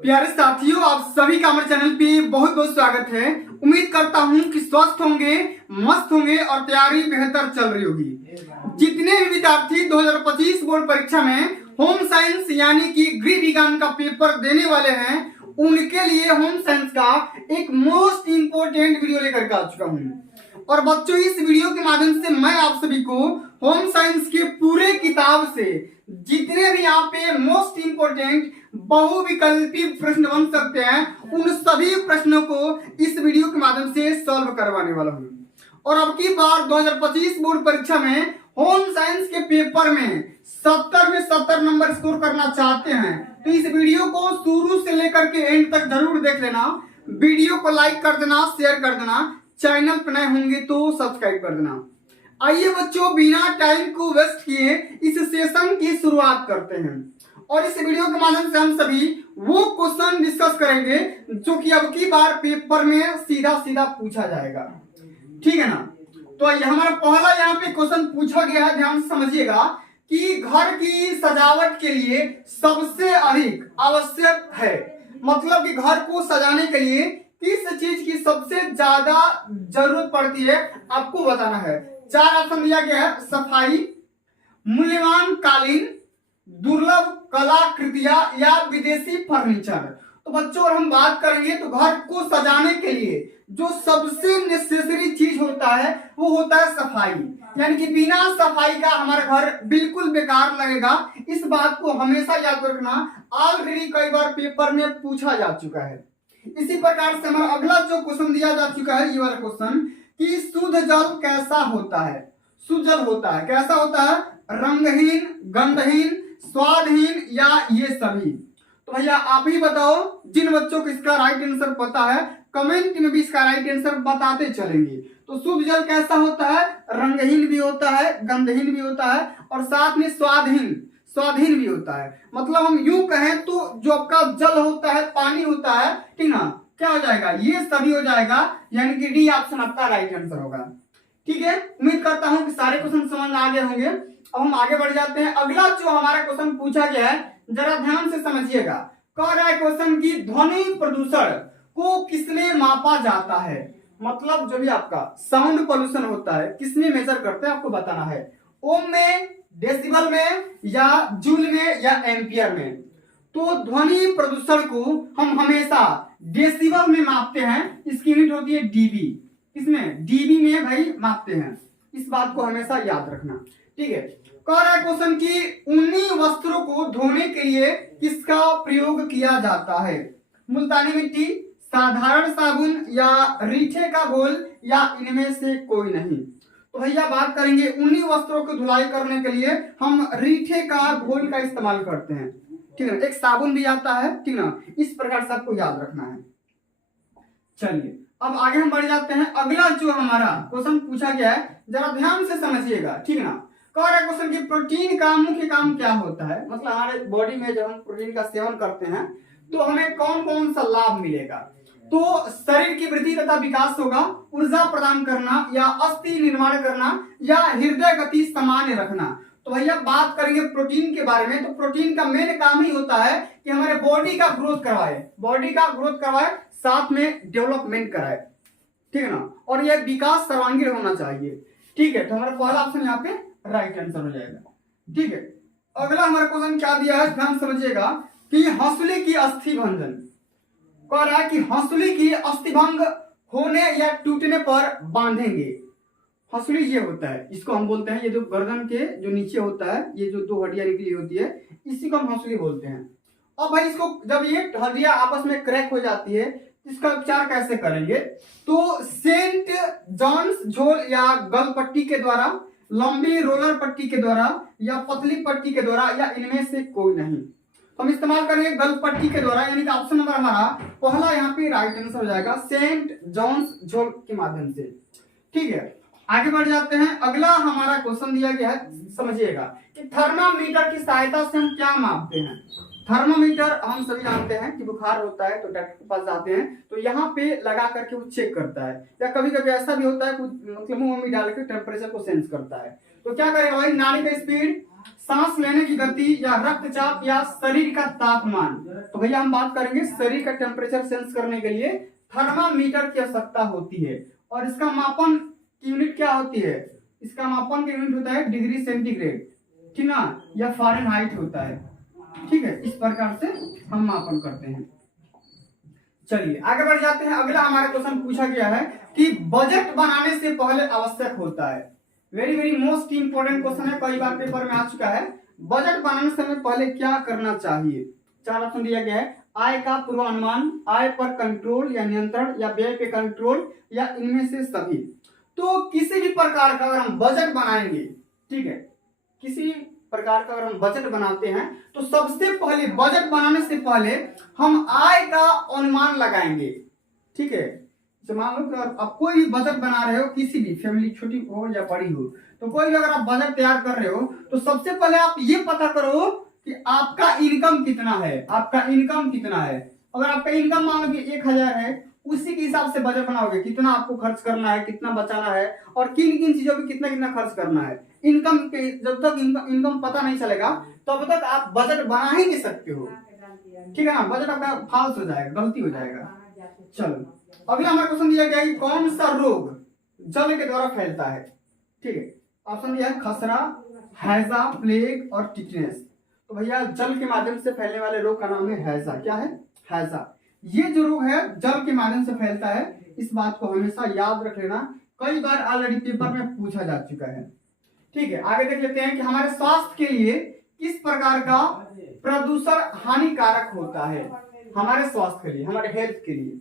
प्यारे साथियों, आप सभी का हमारे चैनल पे बहुत बहुत स्वागत है। उम्मीद करता हूँ कि स्वस्थ होंगे, मस्त होंगे और तैयारी बेहतर चल रही होगी। जितने भी विद्यार्थी 2025 बोर्ड परीक्षा में होम साइंस यानी कि गृह विज्ञान का पेपर देने वाले हैं, उनके लिए होम साइंस का एक मोस्ट इंपोर्टेंट वीडियो लेकर के आ चुका हूँ। और बच्चों, इस वीडियो के माध्यम से मैं आप सभी को होम साइंस के पूरे किताब से जितने भी यहाँ पे मोस्ट इंपोर्टेंट बहुविकल्पी प्रश्न बन सकते हैं, उन सभी प्रश्नों को इस वीडियो के माध्यम से सॉल्व करवाने वाला हूँ। और अब की बार 2025 बोर्ड परीक्षा में होम साइंस के पेपर में 70 में 70 नंबर स्कोर करना चाहते हैं तो इस वीडियो को शुरू से लेकर के एंड तक जरूर देख लेना। वीडियो को लाइक कर देना, शेयर कर देना, चैनल पर नए होंगे तो सब्सक्राइब कर देना। आइए बच्चों, बिना टाइम को वेस्ट किए इस सेशन की शुरुआत करते हैं। और इस वीडियो के माध्यम से हम सभी वो क्वेश्चन डिस्कस करेंगे जो कि अब की बार पेपर में सीधा सीधा पूछा जाएगा। ठीक है ना? तो हमारा पहला यहाँ पे क्वेश्चन पूछा गया है, ध्यान से समझिएगा कि घर की सजावट के लिए सबसे अधिक आवश्यक है, मतलब कि घर को सजाने के लिए किस चीज की सबसे ज्यादा जरूरत पड़ती है, आपको बताना है। 4 ऑप्शन दिया गया है: सफाई, मूल्यवान कालीन, दुर्लभ कलाकृतियां या विदेशी फर्नीचर। तो बच्चों, और हम बात करेंगे तो घर को सजाने के लिए जो सबसे नेसेसरी चीज होता है वो होता है सफाई। यानी कि बिना सफाई का हमारा घर बिल्कुल बेकार लगेगा। इस बात को हमेशा याद रखना, ऑलरेडी कई बार पेपर में पूछा जा चुका है। इसी प्रकार से हमारा अगला जो क्वेश्चन दिया जा चुका है, ये वाला क्वेश्चन, कि शुद्ध जल कैसा होता है। शुद्ध जल होता है, कैसा होता है? रंगहीन, गंधहीन, स्वादहीन या ये सभी। तो भैया आप ही बताओ, जिन बच्चों को इसका राइट आंसर पता है कमेंट में भी इसका राइट आंसर बताते चलेंगे। तो शुद्ध जल कैसा होता है? रंगहीन भी होता है, गंधहीन भी होता है और साथ में स्वादहीन भी होता है। मतलब हम यूं कहें तो जो आपका जल होता है, पानी होता है, ठीक ना, क्या हो जाएगा? ये सभी हो जाएगा। यानी कि डी ऑप्शन आपका राइट आंसर होगा। ठीक है, उम्मीद करता हूं कि सारे क्वेश्चन समझ में आ गए होंगे। अब हम आगे बढ़ जाते हैं। अगला जो हमारा क्वेश्चन पूछा गया है, जरा ध्यान से समझिएगा। कह रहा है क्वेश्चन की ध्वनि प्रदूषण को किसमें मापा जाता है। मतलब जो भी आपका साउंड पोल्यूशन होता है किसमें मेजर करते हैं, आपको बताना है। ओम में, डेसिबल में या जूल में या एम्पियर में। तो ध्वनि प्रदूषण को हम हमेशा डेसिबल में मापते हैं। इसकी यूनिट होती है डीबी। इसमें डीबी में भाई मापते हैं, इस बात को हमेशा याद रखना। ठीक है, कह रहा है क्वेश्चन की ऊनी वस्त्रों को धोने के लिए किसका प्रयोग किया जाता है। मुल्तानी मिट्टी, साधारण साबुन या रीठे का घोल या इनमें से कोई नहीं। तो भैया बात करेंगे ऊनी वस्त्रों की धुलाई करने के लिए हम रीठे का घोल का इस्तेमाल करते हैं। ठीक है, एक साबुन भी आता है, ठीक ना, इस प्रकार से आपको याद रखना है। चलिए अब आगे हम बढ़ जाते हैं। अगला जो हमारा क्वेश्चन पूछा गया है, जरा ध्यान से समझिएगा, ठीक ना। कह रहा है क्वेश्चन की प्रोटीन का मुख्य काम क्या होता है। मतलब हमारे बॉडी में जब हम प्रोटीन का सेवन करते हैं तो हमें कौन कौन सा लाभ मिलेगा। तो शरीर की वृद्धि तथा विकास होगा, ऊर्जा प्रदान करना या अस्थि निर्माण करना या हृदय गति सामान्य रखना। तो भैया बात करेंगे प्रोटीन के बारे में। तो प्रोटीन का मेन काम ही होता है कि हमारे बॉडी का ग्रोथ करवाए, साथ में डेवलपमेंट कराए। ठीक है ना, और यह विकास सर्वांगीण होना चाहिए। ठीक है, तो हमारा पहला ऑप्शन यहाँ पे राइट आंसर हो जाएगा। ठीक है, अगला हमारा क्वेश्चन क्या दिया है, ध्यान समझिएगा कि हंसुली की अस्थि भंजन। कह रहा है कि हंसुली की अस्थिभंग होने या टूटने पर बांधेंगे। हंसुली ये होता है, इसको हम बोलते हैं, ये जो गर्दन के जो नीचे होता है, ये जो 2 हड्डियां निकली होती है, इसी को हम हंसुली बोलते हैं। अब भाई इसको जब ये हड्डियां आपस में क्रैक हो जाती है, इसका उपचार कैसे करेंगे। तो सेंट जॉन्स झोल या गल पट्टी के द्वारा, लंबी रोलर पट्टी के द्वारा या पतली पट्टी के द्वारा या इनमें से कोई नहीं। हम इस्तेमाल करेंगे गल पट्टी के द्वारा, यानी कि ऑप्शन नंबर हमारा पहला यहाँ पे राइट आंसर हो जाएगा, सेंट जॉन्स झोल के माध्यम से। ठीक है, आगे बढ़ जाते हैं। अगला हमारा क्वेश्चन दिया गया है, समझिएगा कि थर्मामीटर की सहायता से हम क्या मापते हैं। थर्मामीटर हम सभी जानते हैं कि बुखार होता है तो डॉक्टर के पास जाते हैं, तो यहाँ पे लगा करके वो चेक करता है, या कभी कभी ऐसा भी होता है मतलब मुंह में डाल के टेम्परेचर को सेंस करता है। तो क्या करेगा भाई, नाड़ी का स्पीड, सांस लेने की गति, या रक्तचाप, या शरीर का तापमान। तो भैया हम बात करेंगे शरीर का टेम्परेचर सेंस करने के लिए थर्मामीटर की आवश्यकता होती है। और इसका मापन की यूनिट क्या होती है, इसका मापन की यूनिट होता है डिग्री सेंटीग्रेड, ठीक ना, या फ़ारेनहाइट होता है। ठीक है, इस प्रकार से हम मापन करते हैं। चलिए आगे बढ़ जाते हैं। अगला हमारा क्वेश्चन पूछा गया है कि बजट बनाने से पहले आवश्यक होता है। Very very most important question है, कई बार पेपर में आ चुका है। बजट बनाने से पहले क्या करना चाहिए? 4 ऑप्शन दिया गया है। आय का पूर्वानुमान, आय पर कंट्रोल या नियंत्रण, या व्यय पे कंट्रोल, या इनमें से सभी। तो किसी भी प्रकार का अगर हम बजट बनाएंगे, ठीक है, किसी प्रकार का अगर हम बजट बनाते हैं तो सबसे पहले बजट बनाने से पहले हम आय का अनुमान लगाएंगे। ठीक है, मान लो कि आप कोई भी बजट बना रहे हो, किसी भी फैमिली, छोटी हो या बड़ी हो, तो कोई भी अगर आप बजट तैयार कर रहे हो तो सबसे पहले आप ये पता करो कि आपका इनकम कितना है। आपका इनकम कितना है? अगर आपका इनकम मान लो कि 1000 है, उसी के हिसाब से बजट बनाओगे, कितना आपको खर्च करना है, कितना बचाना है, और किन किन चीजों पे कितना कितना खर्च करना है। इनकम के जब तक इनकम पता नहीं चलेगा तब तक आप बजट बना ही नहीं सकते हो। ठीक है ना, बजट आपका फाल्स हो जाएगा, गलती हो जाएगा। चलो अगला हमारा क्वेश्चन दिया गया है कि कौन सा रोग जल के द्वारा फैलता है? ठीक है, ऑप्शन दिया है खसरा, हैजा, प्लेग और टिटनेस। तो भैया जल के माध्यम से फैलने वाले रोग का नाम है हैजा। क्या है? हैजा। ये जो रोग है जल के माध्यम से फैलता है, इस बात को हमेशा याद रख लेना, कई बार ऑलरेडी पेपर में पूछा जा चुका है। ठीक है, आगे देख लेते हैं कि हमारे स्वास्थ्य के लिए किस प्रकार का प्रदूषण हानिकारक होता है हमारे स्वास्थ्य के लिए, हमारे हेल्थ के लिए।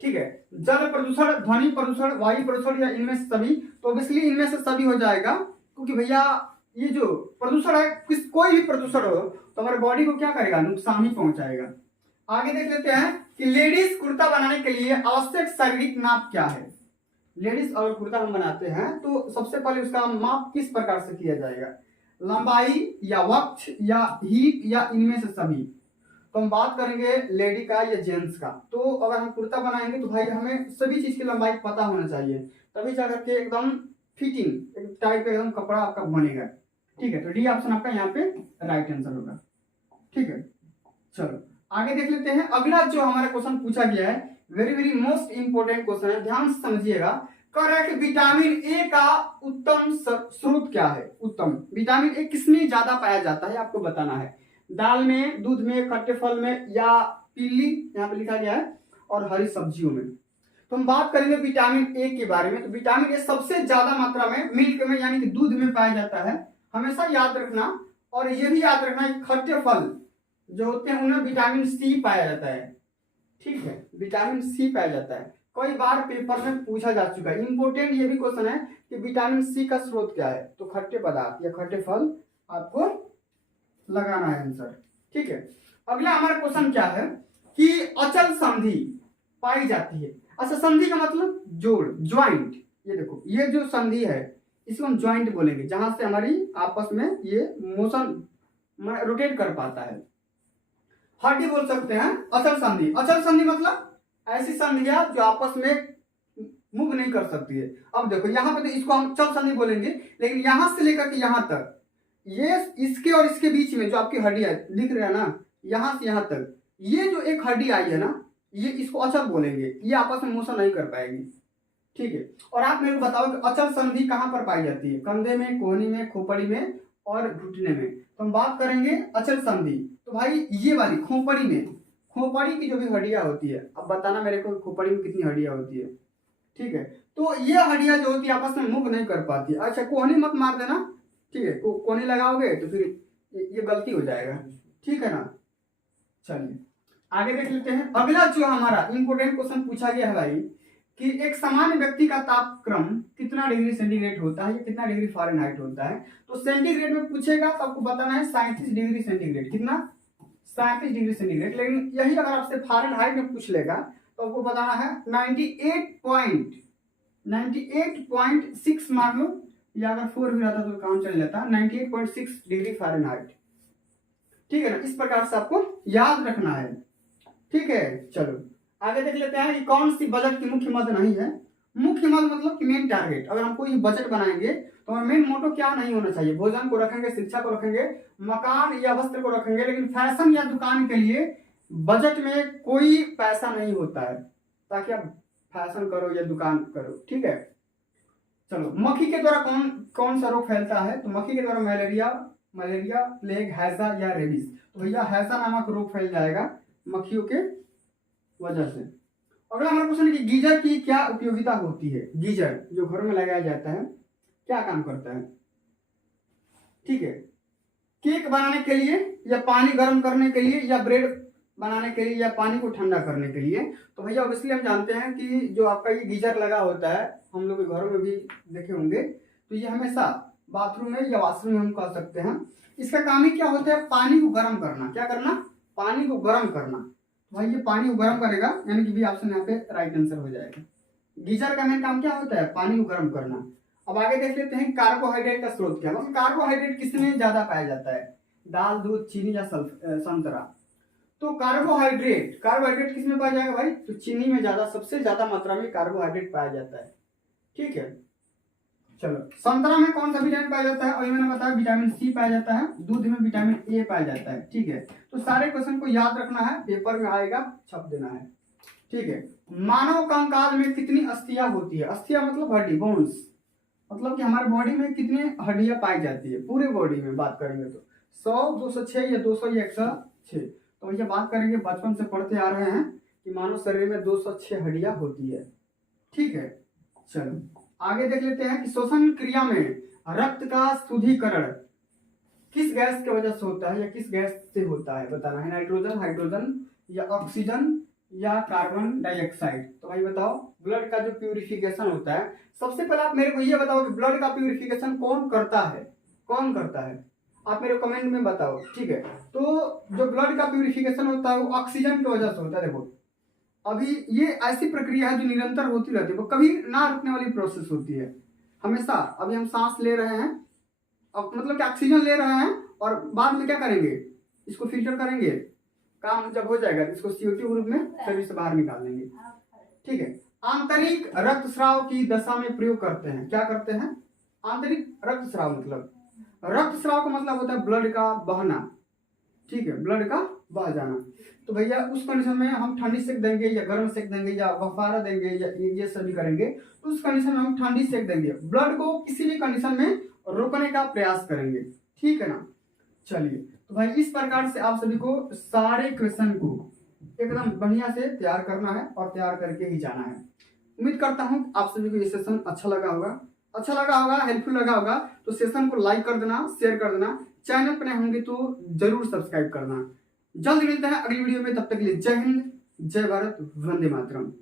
ठीक है, जल प्रदूषण, ध्वनि प्रदूषण, वायु प्रदूषण, या इनमें से सभी। तो ऑब्वियसली इनमें से सभी हो जाएगा, क्योंकि भैया ये जो प्रदूषण है, कोई भी प्रदूषण हो तो हमारे बॉडी को क्या करेगा, नुकसान ही पहुंचाएगा। आगे देख लेते हैं कि लेडीज कुर्ता बनाने के लिए आवश्यक शारीरिक नाप क्या है। लेडीज और कुर्ता हम बनाते हैं तो सबसे पहले उसका माप किस प्रकार से किया जाएगा, लंबाई, या वक्ष, या हीप, या इनमें से सभी। तो हम बात करेंगे लेडी का या जेंट्स का। तो अगर हम कुर्ता बनाएंगे तो भाई हमें सभी चीज की लंबाई पता होना चाहिए, तभी जाकर के एकदम फिटिंग, एक टाइप एकदम कपड़ा आपका बनेगा। ठीक है, तो डी ऑप्शन आपका यहाँ पे राइट आंसर होगा। ठीक है, चलो आगे देख लेते हैं। अगला जो हमारा क्वेश्चन पूछा गया है, very very most important question है, ध्यान से समझिएगा। कह रहा है कि विटामिन ए का उत्तम स्रोत क्या है? उत्तम विटामिन ए किसमें ज्यादा पाया जाता है आपको बताना है। दाल में, दूध में, खट्टे फल में, या पीली, यहाँ पे लिखा गया है, और हरी सब्जियों में। तो हम बात करेंगे विटामिन ए के बारे में। तो विटामिन ए सबसे ज्यादा मात्रा में मिल्क में यानी कि दूध में पाया जाता है, हमेशा याद रखना। और ये भी याद रखना कि खट्टे फल जो होते हैं उनमें विटामिन सी पाया जाता है। ठीक है, विटामिन सी पाया जाता है, कई बार पेपर में पूछा जा चुका है। इंपोर्टेंट ये भी क्वेश्चन है कि विटामिन सी का स्रोत क्या है, तो खट्टे पदार्थ या खट्टे फल आपको लगाना है आंसर। ठीक है, अगला हमारा क्वेश्चन क्या है कि अचल संधि पाई जाती है। अच्छा, संधि का मतलब जोड़, ज्वाइंट। ये देखो, ये जो संधि है इसको हम ज्वाइंट बोलेंगे, जहां से हमारी आपस में ये मोशन रोटेट कर पाता है। हड्डी बोल सकते हैं अचल संधि। अचल संधि मतलब ऐसी संधियां जो आपस में मूव नहीं कर सकती है। अब देखो यहाँ पे तो इसको हम चल संधि बोलेंगे, लेकिन यहां से लेकर के यहाँ तक, ये इसके और इसके बीच में जो आपकी हड्डी है, दिख रहा है ना, यहां से यहां तक, ये जो एक हड्डी आई है ना, ये इसको अचल बोलेंगे, ये आपस में मोशन नहीं कर पाएगी। ठीक है, और आप मेरे को बताओ कि अचल संधि कहां पर पाई जाती है? कंधे में, कोहनी में, खोपड़ी में और घुटने में। तो हम बात करेंगे अचल संधि। तो भाई ये वाली खोपड़ी में, खोपड़ी की जो भी हड्डियां होती है, अब बताना मेरे को खोपड़ी में कितनी हड्डियां होती है। ठीक है, तो ये हड्डियां जो होती है आपस में मूव नहीं कर पाती। अच्छा, कोहनी मत मार देना, ठीक है, कोहनी लगाओगे तो फिर ये गलती हो जाएगा। ठीक है ना, चलिए आगे देख लेते हैं। अगला जो हमारा इंपोर्टेंट क्वेश्चन पूछा गया है भाई कि एक सामान्य व्यक्ति का तापक्रम कितना डिग्री सेंटीग्रेड होता है या कितना डिग्री फ़ारेनहाइट होता है। तो सेंटीग्रेड में पूछेगा तो आपको बताना है 37 डिग्री सेंटीग्रेड। कितना? 37 डिग्री सेंटीग्रेड। लेकिन यही अगर आपसे फ़ारेनहाइट में पूछ लेगा तो आपको बताना है 98.6 मान लो, या अगर 4 भी रहता तो काम चल जाता, 98.6 डिग्री फ़ारेनहाइट। ठीक है ना, इस प्रकार से आपको याद रखना है। ठीक है, चलो आगे देख लेते हैं कि कौन सी बजट की मुख्य मद नहीं है। मुख्य मद मतलब कि मेन टारगेट। अगर हम कोई बजट बनाएंगे तो हमारा मेन मोटो क्या नहीं होना चाहिए। भोजन को रखेंगे, शिक्षा को रखेंगे, मकान या वस्त्र को रखेंगे, लेकिन फैशन या दुकान के लिए बजट में कोई पैसा नहीं होता है, ताकि आप फैशन करो या दुकान करो। ठीक है, चलो। मक्खी के द्वारा कौन कौन सा रोग फैलता है? तो मक्खी के द्वारा मलेरिया, प्लेग, हैजा या रेबीज। तो भैया हैजा नामक रोग फैल जाएगा मक्खियों के वजह से। अगला हमारा क्वेश्चन है कि गीजर की क्या उपयोगिता होती है? गीजर जो घर में लगाया जाता है क्या काम करता है? ठीक है, केक बनाने के लिए या पानी गर्म करने के लिए या ब्रेड बनाने के लिए या पानी को ठंडा करने के लिए। तो भैया ऑब्वियसली हम जानते हैं कि जो आपका ये गीजर लगा होता है, हम लोग के घरों में भी देखे होंगे, तो ये हमेशा बाथरूम में या वॉशरूम में हम कर सकते हैं। इसका काम ही क्या होता है? पानी को गर्म करना। क्या करना? पानी को गर्म करना। भाई ये पानी को गर्म करेगा, यानी कि भी ऑप्शन यहाँ पे राइट आंसर हो जाएगा। गीजर का मेन काम क्या होता है? पानी को गर्म करना। अब आगे देख लेते हैं कार्बोहाइड्रेट का स्रोत क्या है। मतलब कार्बोहाइड्रेट किसमें ज्यादा पाया जाता है? दाल, दूध, चीनी या संतरा। तो कार्बोहाइड्रेट किसमें पाया जाएगा भाई? तो चीनी में सबसे ज्यादा मात्रा में कार्बोहाइड्रेट पाया जाता है। ठीक है, चलो। संतरा में कौन सा विटामिन पाया जाता है? अभी मैंने बताया विटामिन सी पाया जाता है। दूध में विटामिन ए पाया जाता है। ठीक है, तो सारे क्वेश्चन को याद रखना है, पेपर में आएगा, छप देना है। ठीक है, मानव कंकाल में कितनी अस्थियां होती है? अस्थियां मतलब हड्डी, बोन्स। मतलब कि हमारे बॉडी में कितनी हड्डियां पाई जाती है? पूरे बॉडी में बात करेंगे तो 100, 206 या 200 या 106। तो भैया बात करेंगे, बचपन से पढ़ते आ रहे हैं कि मानव शरीर में 206 हड्डियां होती है। ठीक है, चलो आगे देख लेते हैं कि श्वसन क्रिया में रक्त का शुद्धिकरण किस गैस की वजह से होता है या किस गैस से होता है? बताना है। नाइट्रोजन, हाइड्रोजन या ऑक्सीजन या कार्बन डाइऑक्साइड। तो भाई बताओ, ब्लड का जो प्यूरिफिकेशन होता है, सबसे पहले आप मेरे को ये बताओ कि ब्लड का प्यूरिफिकेशन कौन करता है? कौन करता है? आप मेरे कमेंट में बताओ। ठीक है, तो जो ब्लड का प्यूरिफिकेशन होता है वो ऑक्सीजन की वजह से होता है। देखो, अभी ये ऐसी प्रक्रिया है जो निरंतर होती रहती है, वो कभी ना रुकने वाली प्रोसेस होती है हमेशा। अभी हम सांस ले रहे हैं, अब मतलब कि ऑक्सीजन ले रहे हैं, और बाद में क्या करेंगे? इसको फिल्टर करेंगे। काम जब हो जाएगा तो इसको CO2 ग्रुप में शरीर से बाहर निकाल देंगे। ठीक है, आंतरिक रक्तस्राव की दशा में प्रयोग करते हैं। क्या करते हैं? आंतरिक रक्तस्राव मतलब, रक्तस्राव का मतलब होता है ब्लड का बहना। ठीक है, ब्लड का बह जाना। तो भैया उस कंडीशन में हम ठंडी सेक देंगे या गर्म सेक देंगे या बफारा देंगे या ये सभी करेंगे। तो उस कंडीशन में हम ठंडी सेक देंगे, ब्लड को किसी भी कंडीशन में रोकने का प्रयास करेंगे। ठीक है ना, चलिए। तो भाई इस प्रकार से आप सभी को सारे क्वेश्चन को एकदम बढ़िया से तैयार करना है और तैयार करके ही जाना है। उम्मीद करता हूँ आप सभी को ये सेशन अच्छा लगा होगा, हेल्पफुल लगा होगा। तो सेशन को लाइक कर देना, शेयर कर देना, चैनल पर नए होंगे तो जरूर सब्सक्राइब करना। जल्द मिलते हैं अगली वीडियो में, तब तक के लिए जय हिंद, जय भारत, वंदे मातरम।